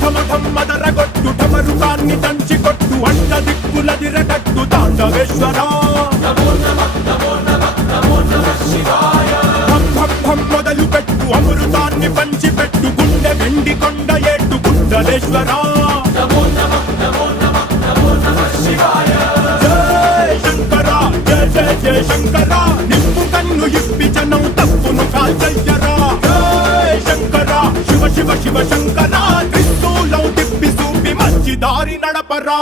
ఢమఢమఢం మదరగొట్టు ఢమరుకాన్ని దంచి కొట్టు అంట దిక్కులదిరగట్టు తాండవేశ్వర భం మొదలు పెట్టు అమృతాన్ని పంచి పెట్టు గుండె వెండి కొండ ఏట్టు గుండలేశ్వర జయ శంకర జయ జయ జయ శంకర నిప్పు కన్ను ఇప్పి జనం తప్పును కాల్చయ్యరా జయ శంకర శివ శివ శివ శంకర త్రిశూలం తిప్పి చూపి మంచి దారి నడపరా